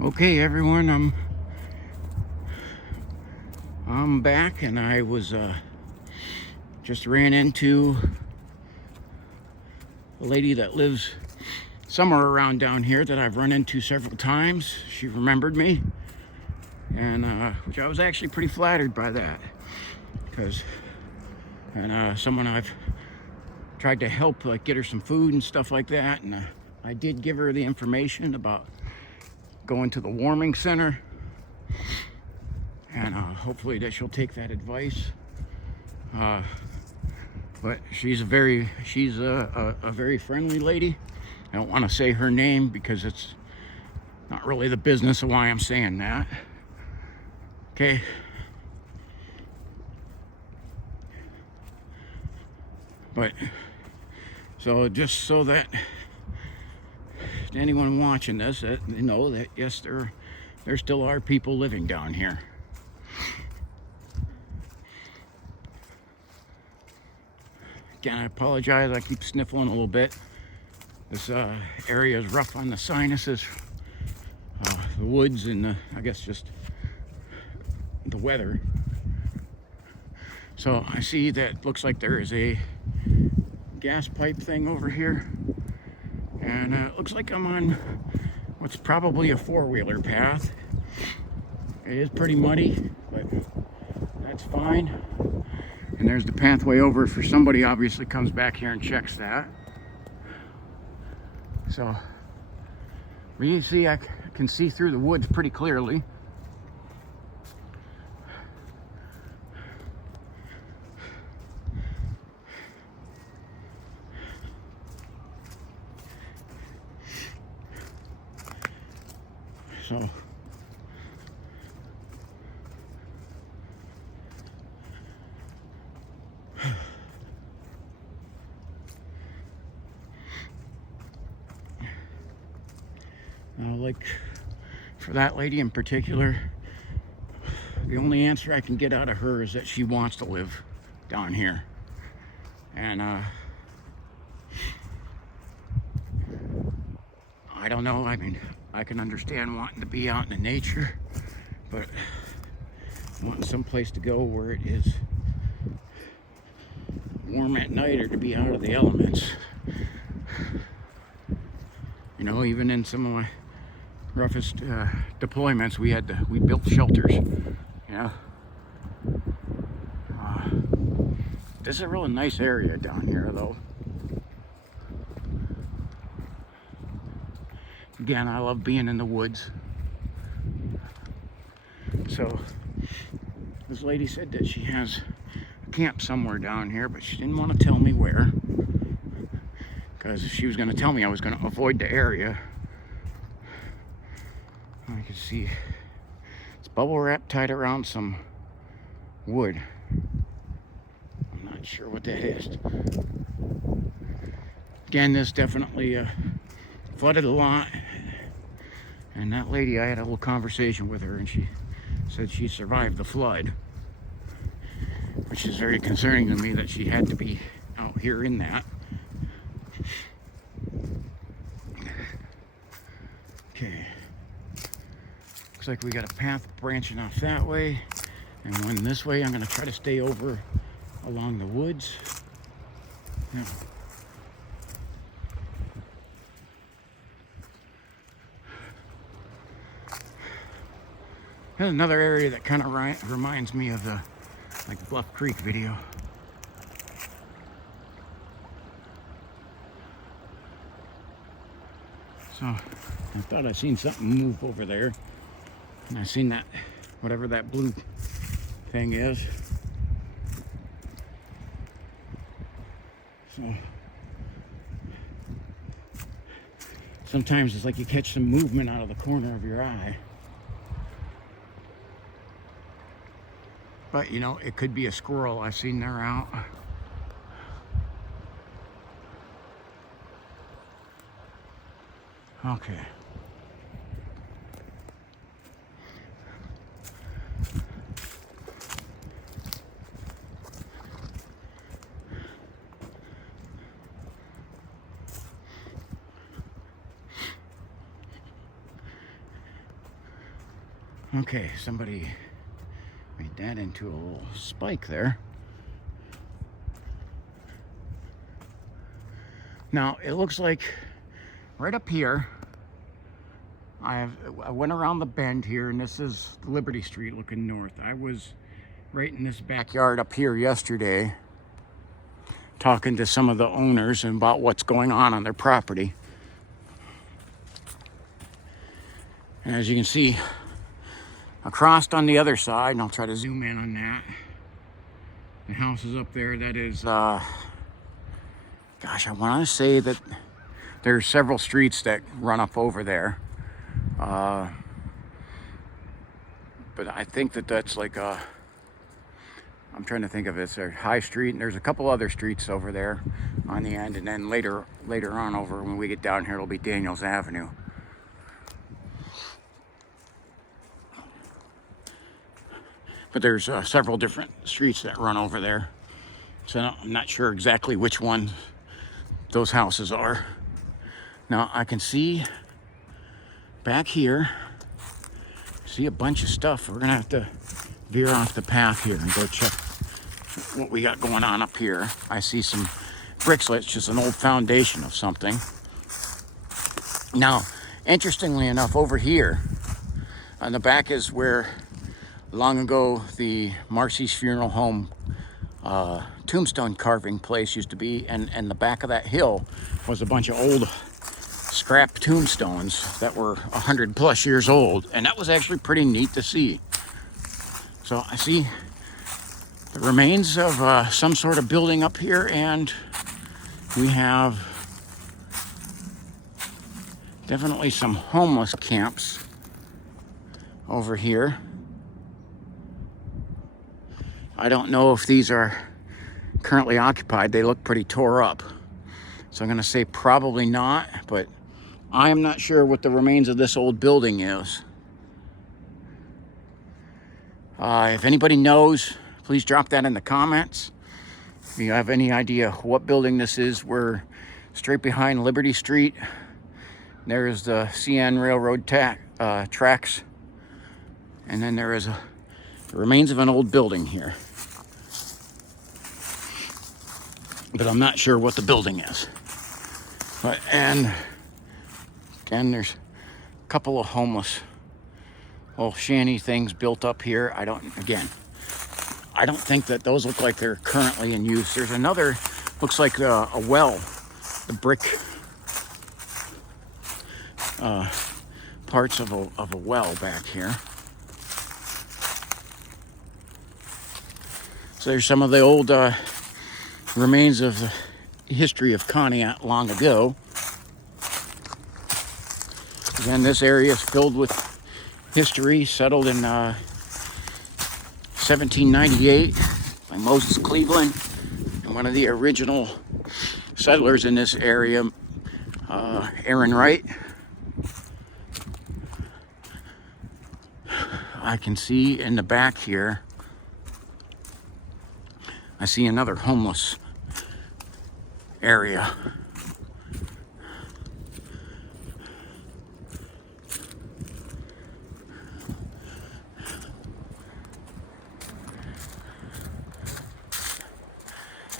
Okay, everyone, I'm back, and I was just ran into a lady that lives somewhere around down here that I've run into several times. She remembered me, and which I was actually pretty flattered by that, because someone I've tried to help, like get her some food and stuff like that, and I did give her the information about going to the warming center, and hopefully that she'll take that advice. But she's a very friendly lady. I don't want to say her name because it's not really the business of why I'm saying that. Okay. But so just so that anyone watching this, that they know that yes, there still are people living down here. Again, I apologize. I keep sniffling a little bit. This area is rough on the sinuses. The woods and I guess just the weather. So I see that looks like there is a gas pipe thing over here. And it looks like I'm on what's probably a four-wheeler path. It is pretty muddy, but that's fine. And there's the pathway over for somebody obviously comes back here and checks that. So you see, I can see through the woods pretty clearly. So like for that lady in particular, the only answer I can get out of her is that she wants to live down here. And I don't know, I mean, I can understand wanting to be out in the nature, but wanting some place to go where it is warm at night or to be out of the elements. You know, even in some of my roughest deployments, we built shelters. You know, this is a really nice area down here, though. Again, I love being in the woods. So this lady said that she has a camp somewhere down here, but she didn't want to tell me where, because she was going to tell me I was going to avoid the area. I can see it's bubble wrap tied around some wood. I'm not sure what that is. Again, this definitely flooded a lot. And that lady, I had a little conversation with her, and she said she survived the flood, which is very concerning to me that she had to be out here in that. Okay. Looks like we got a path branching off that way and one this way. I'm going to try to stay over along the woods. Yeah. There's another area that kind of reminds me of the Bluff Creek video. So I thought I seen something move over there, and I seen that, whatever that blue thing is. So sometimes it's like you catch some movement out of the corner of your eye. But you know, it could be a squirrel. I've seen they're out. Okay. Okay, somebody made that into a little spike there. Now, it looks like right up here, I went around the bend here, and this is Liberty Street looking north. I was right in this backyard up here yesterday talking to some of the owners about what's going on their property. And as you can see, across on the other side, and I'll try to zoom in on that, the house is up there. That is, gosh, I want to say that there's several streets that run up over there. But I think that that's like a, I'm trying to think of it. It's a High Street, and there's a couple other streets over there on the end, and then later on over when we get down here, it'll be Daniels Avenue. But there's several different streets that run over there, so I'm not sure exactly which one those houses are. Now I can see back here, see a bunch of stuff. We're gonna have to veer off the path here and go check what we got going on up here. I see some brickslets, just an old foundation of something. Now, interestingly enough, over here on the back is where long ago the Marcy's Funeral Home tombstone carving place used to be, and the back of that hill was a bunch of old scrap tombstones that were 100+ years old, and that was actually pretty neat to see. So I see the remains of some sort of building up here, and we have definitely some homeless camps over here. I don't know if these are currently occupied. They look pretty tore up. So I'm gonna say probably not, but I am not sure what the remains of this old building is. If anybody knows, please drop that in the comments. If you have any idea what building this is, we're straight behind Liberty Street. There is the CN Railroad tracks. And then there is the remains of an old building here. But I'm not sure what the building is. And again, there's a couple of homeless little shanty things built up here. I don't think that those look like they're currently in use. There's another, looks like a well, the brick parts of a well back here. So there's some of the old remains of the history of Conneaut long ago. Again, this area is filled with history, settled in 1798 by Moses Cleveland, and one of the original settlers in this area, Aaron Wright. I can see in the back here, I see another homeless area.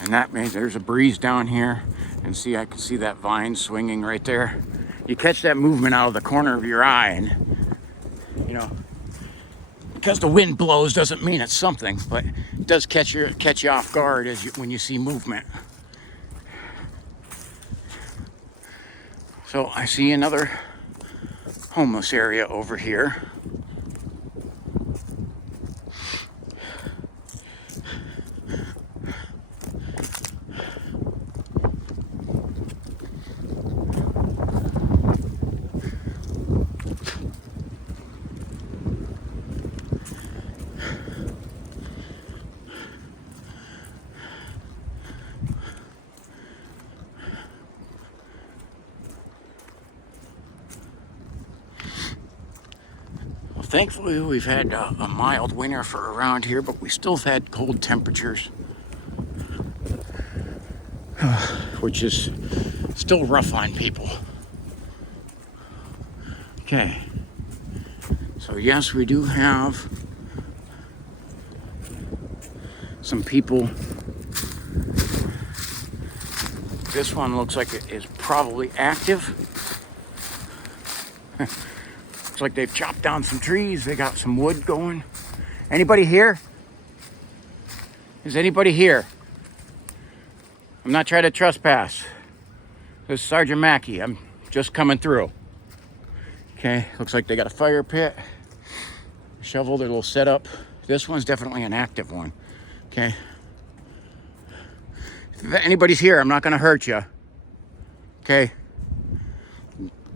And that means there's a breeze down here, and see, I can see that vine swinging right there. You catch that movement out of the corner of your eye, and you know, because the wind blows doesn't mean it's something, but it does catch you off guard when you see movement. So I see another homeless area over here. Thankfully, we've had a mild winter for around here, but we still have had cold temperatures, which is still rough on people. Okay, so So yes, we do have some people. This one looks like it is probably active. Looks like they've chopped down some trees. They got some wood going. Anybody here? Is anybody here? I'm not trying to trespass. This is Sergeant Mackey. I'm just coming through. Okay, looks like they got a fire pit. Shovel, their little setup. This one's definitely an active one. Okay. If anybody's here, I'm not going to hurt you. Okay.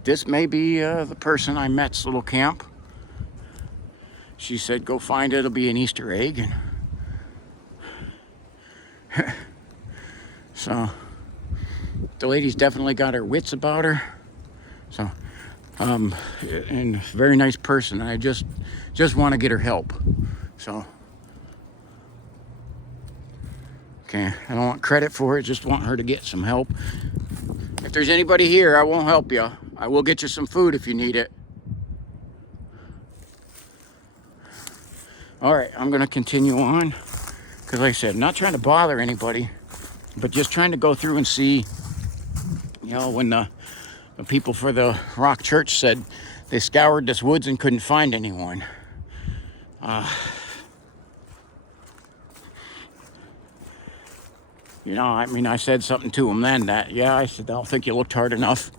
This may be the person I met's little camp. She said, go find it. It'll be an Easter egg. And so the lady's definitely got her wits about her. So, and very nice person. I just want to get her help. So, okay, I don't want credit for it. Just want her to get some help. If there's anybody here, I won't help you. I will get you some food if you need it. All right, I'm gonna continue on. Because like I said, I'm not trying to bother anybody, but just trying to go through and see, you know, when the people for the Rock Church said they scoured this woods and couldn't find anyone. You know, I mean, I said something to them then that, yeah, I said, I don't think you looked hard enough.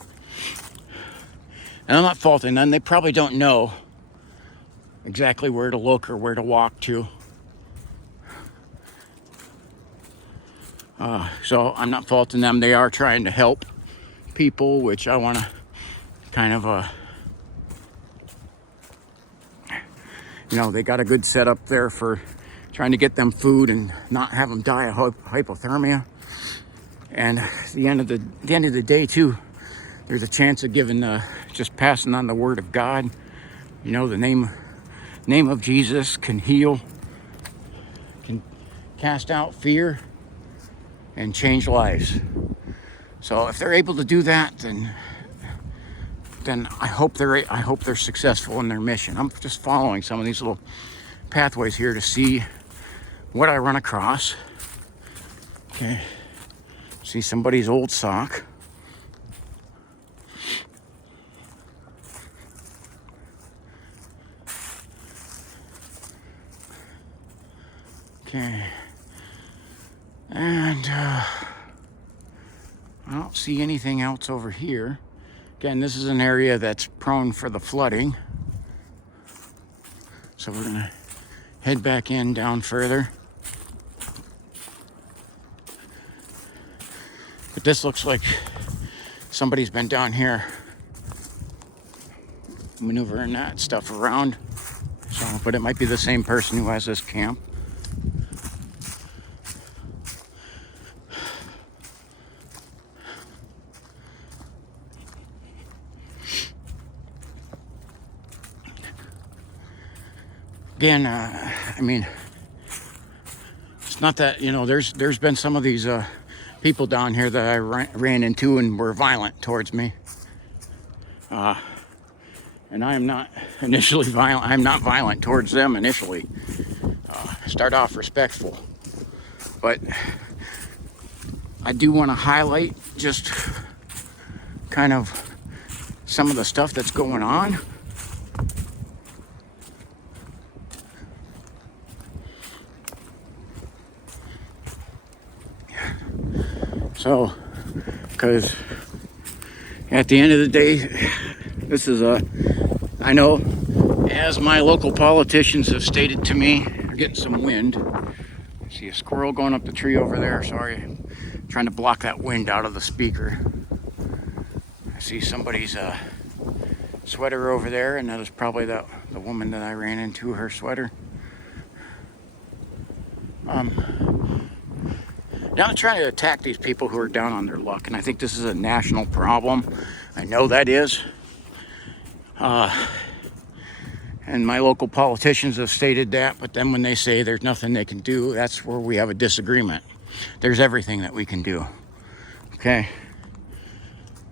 And I'm not faulting them. They probably don't know exactly where to look or where to walk to. So I'm not faulting them. They are trying to help people, which I want to kind of, you know, they got a good setup there for trying to get them food and not have them die of hypothermia. And at the end of the day too, there's a chance of giving, just passing on the word of God. You know, the name of Jesus can heal, can cast out fear, and change lives. So if they're able to do that, then I hope they're successful in their mission. I'm just following some of these little pathways here to see what I run across. Okay, see somebody's old sock. Okay, and I don't see anything else over here. Again, this is an area that's prone for the flooding. So we're gonna head back in down further. But this looks like somebody's been down here maneuvering that stuff around. So, but it might be the same person who has this camp. Again, I mean, it's not that, you know, there's been some of these people down here that I ran into and were violent towards me. And I am not initially violent. I'm not violent towards them initially. Start off respectful. But I do want to highlight just kind of some of the stuff that's going on. So, because at the end of the day, this is I know, as my local politicians have stated to me, we're getting some wind. I see a squirrel going up the tree over there. Sorry, I'm trying to block that wind out of the speaker. I see somebody's sweater over there, and that is probably the woman that I ran into, her sweater. Now I'm trying to attack these people who are down on their luck, and I think this is a national problem. I know that is. And my local politicians have stated that, but then when they say there's nothing they can do, that's where we have a disagreement. There's everything that we can do. Okay?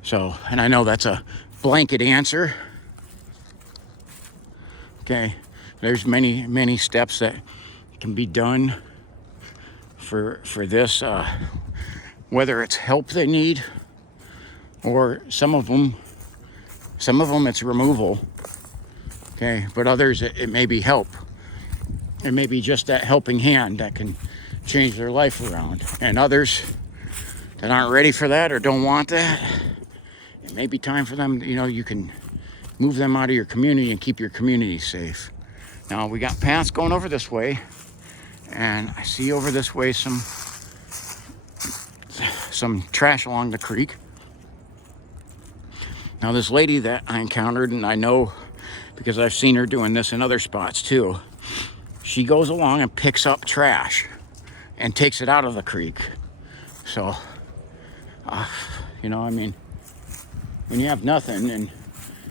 So, and I know that's a blanket answer, Okay, there's many steps that can be done for this, whether it's help they need, or some of them it's removal. Okay, but others it may be help. It may be just that helping hand that can change their life around. And others that aren't ready for that or don't want that, it may be time for them, you can move them out of your community and keep your community safe. Now, we got paths going over this way, and I see over this way some trash along the creek. Now, this lady that I encountered, and I know because I've seen her doing this in other spots too, she goes along and picks up trash and takes it out of the creek. So, when you have nothing and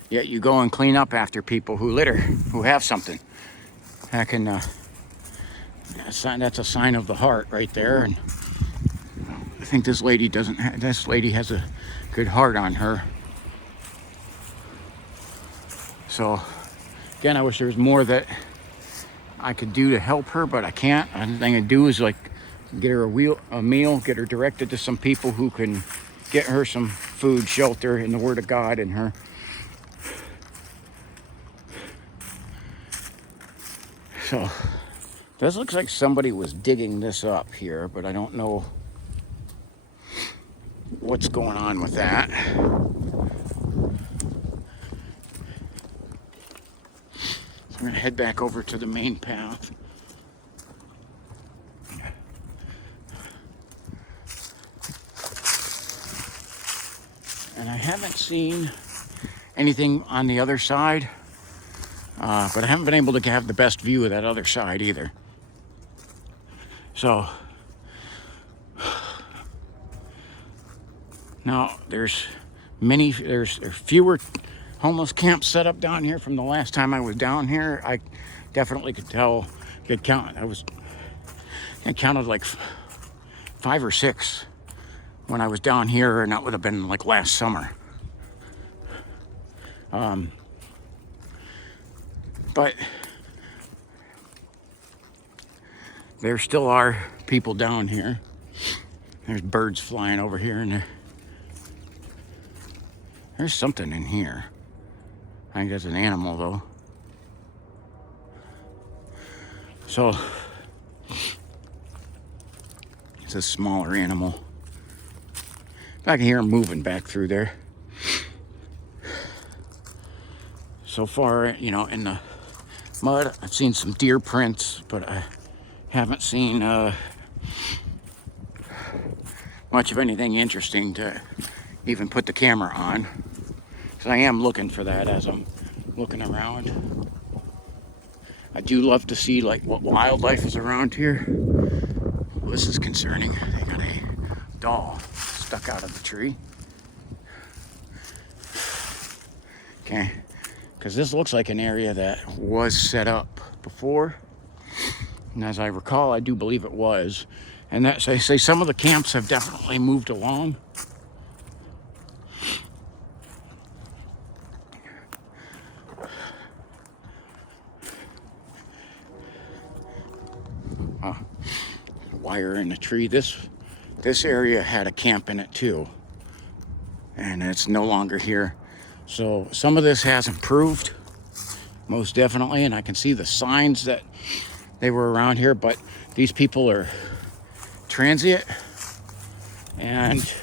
yet you go and clean up after people who litter, who have something, that can, that's a sign of the heart right there. And I think this lady has a good heart on her. So, again, I wish there was more that I could do to help her, but I can't. The only thing I do is get her a meal, get her directed to some people who can get her some food, shelter, and the Word of God in her. So, this looks like somebody was digging this up here, but I don't know what's going on with that. I'm going to head back over to the main path. And I haven't seen anything on the other side, but I haven't been able to have the best view of that other side either. So, now there's fewer homeless camps set up down here from the last time I was down here. I definitely could count. I counted like 5 or 6 when I was down here, and that would have been like last summer. But there still are people down here. There's birds flying over here, and there's something in here. I think that's an animal, though. So, it's a smaller animal. I can hear him moving back through there. So far, in the mud, I've seen some deer prints, but I haven't seen much of anything interesting to even put the camera on. So I am looking for that as I'm looking around. I do love to see what wildlife is around here. Well, this is concerning. They got a doll stuck out of the tree. Okay, because this looks like an area that was set up before. And as I recall, I do believe it was. And that, so I say some of the camps have definitely moved along. Wire in the tree. This area had a camp in it too, and it's no longer here. So some of this has improved, most definitely, and I can see the signs that they were around here, but these people are transient and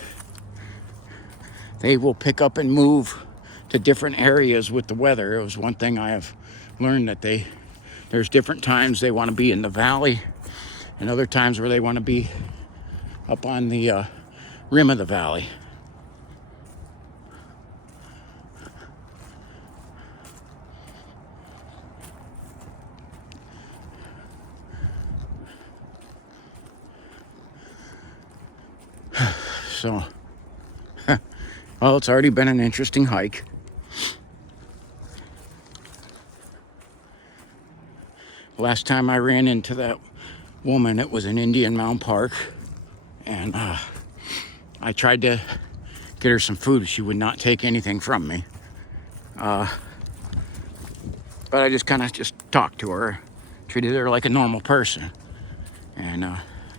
they will pick up and move to different areas with the weather. It was one thing I have learned, that there's different times they want to be in the valley and other times where they want to be up on the rim of the valley. So, well, it's already been an interesting hike. Last time I ran into that woman, it was in Indian Mound Park, and I tried to get her some food. She would not take anything from me. but I just kind of just talked to her, treated her like a normal person. And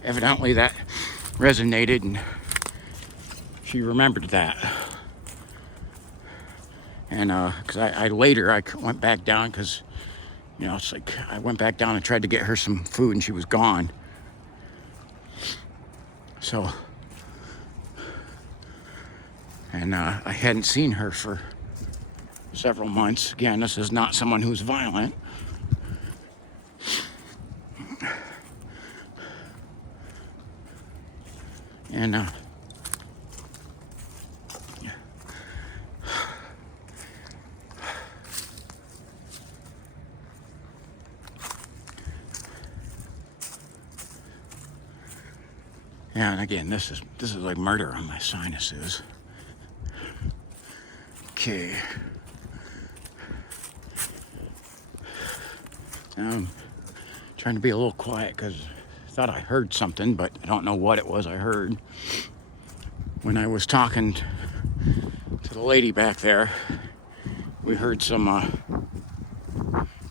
evidently that resonated, and she remembered that. And because I later I went back down, because you know, it's like I went back down and tried to get her some food and she was gone. So, and I hadn't seen her for several months. Again, this is not someone who's violent. And yeah, and again, this is like murder on my sinuses. Okay. Now I'm trying to be a little quiet because I thought I heard something, but I don't know what it was I heard. When I was talking to the lady back there, we heard some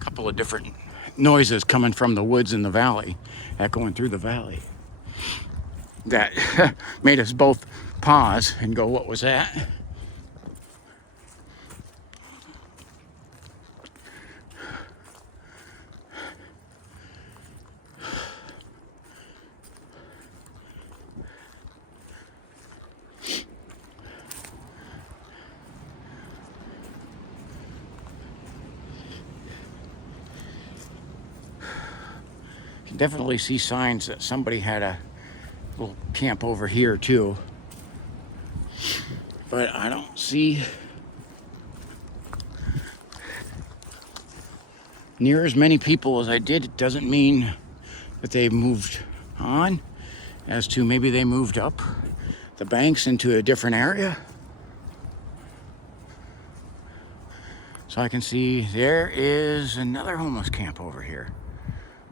couple of different noises coming from the woods in the valley, echoing through the valley. That made us both pause and go, what was that? You can definitely see signs that somebody had a little camp over here too, but I don't see near as many people as I did. It doesn't mean that they moved on, as to maybe they moved up the banks into a different area. So I can see there is another homeless camp over here.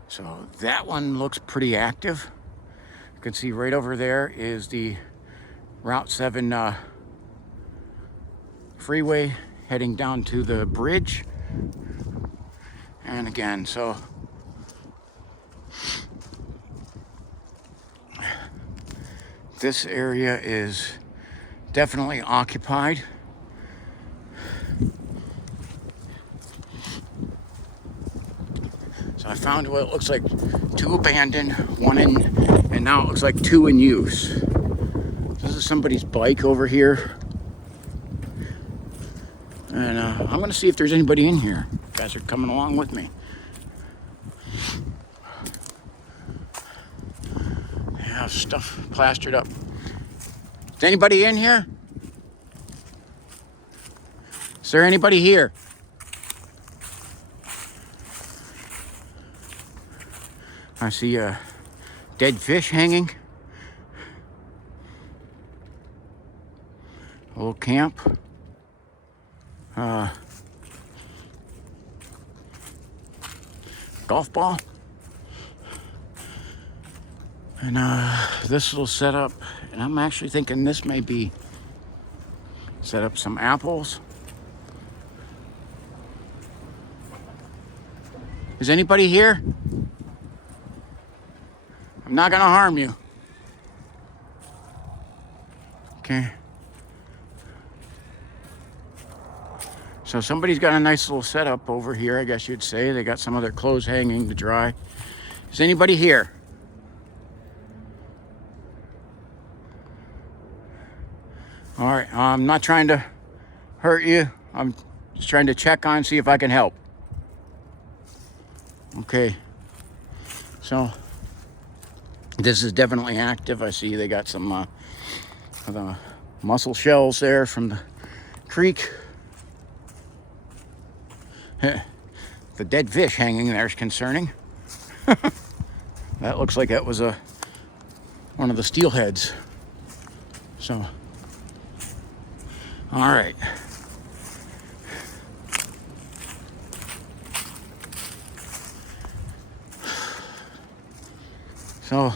So that one looks pretty active. You can see right over there is the Route 7 freeway heading down to the bridge. And again, so this area is definitely occupied. So I found what looks like 2 abandoned, 1 in, and now it looks like 2 in use. This is somebody's bike over here. And I'm gonna see if there's anybody in here. You guys are coming along with me. They have stuff plastered up. Is anybody in here? Is there anybody here? I see a dead fish hanging. A little camp. Golf ball. And this little setup, and I'm actually thinking this may be set up some apples. Is anybody here? I'm not gonna harm you. Okay. So somebody's got a nice little setup over here, I guess you'd say. They got some of their clothes hanging to dry. Is anybody here? All right, I'm not trying to hurt you. I'm just trying to check on, see if I can help. Okay. So this is definitely active. I see they got some of the mussel shells there from the creek. The dead fish hanging there is concerning. That looks like that was one of the steelheads. So, all right. So,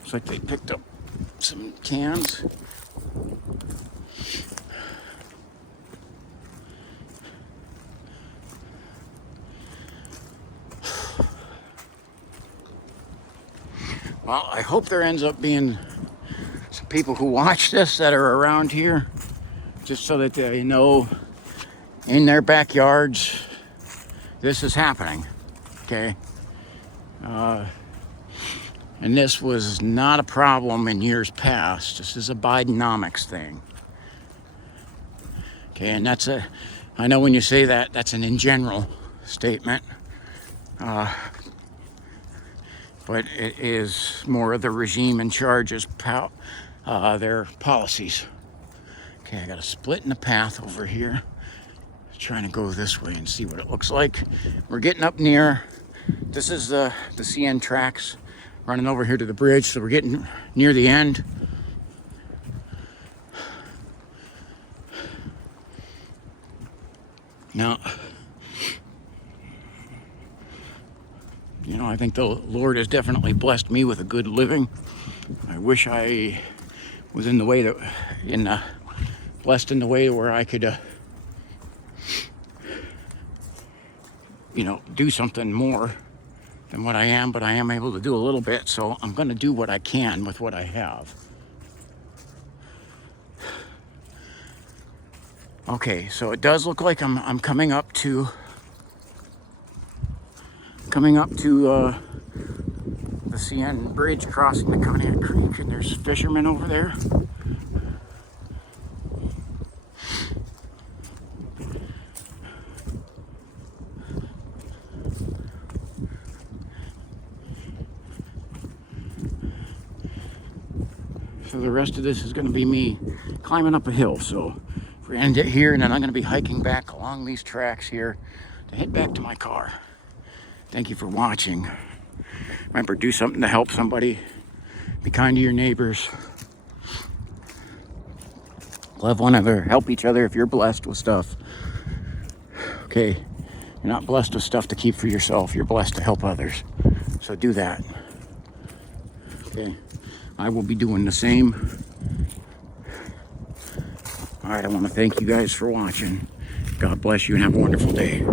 looks like they picked up some cans. Well, I hope there ends up being some people who watch this that are around here, just so that they know in their backyards this is happening. Okay. And this was not a problem in years past. This is a Bidenomics thing. Okay, and I know when you say that, that's an in general statement. But it is more of the regime in charge's their policies. Okay, I got a split in the path over here. Trying to go this way and see what it looks like. We're getting up near, this is the CN tracks running over here to the bridge, so we're getting near the end. Now, you know, I think the Lord has definitely blessed me with a good living. I wish I was in the way that, blessed in the way where I could, you know, do something more than what I am, but I am able to do a little bit, so I'm going to do what I can with what I have. Okay, so it does look like I'm coming up to the CN bridge crossing the Conneaut Creek, and there's fishermen over there. So the rest of this is going to be me climbing up a hill. So we're going to end it here, and then I'm going to be hiking back along these tracks here to head back to my car. Thank you for watching. Remember, do something to help somebody. Be kind to your neighbors. Love one another. Help each other if you're blessed with stuff. Okay, you're not blessed with stuff to keep for yourself. You're blessed to help others. So do that. Okay, I will be doing the same. All right, I want to thank you guys for watching. God bless you and have a wonderful day.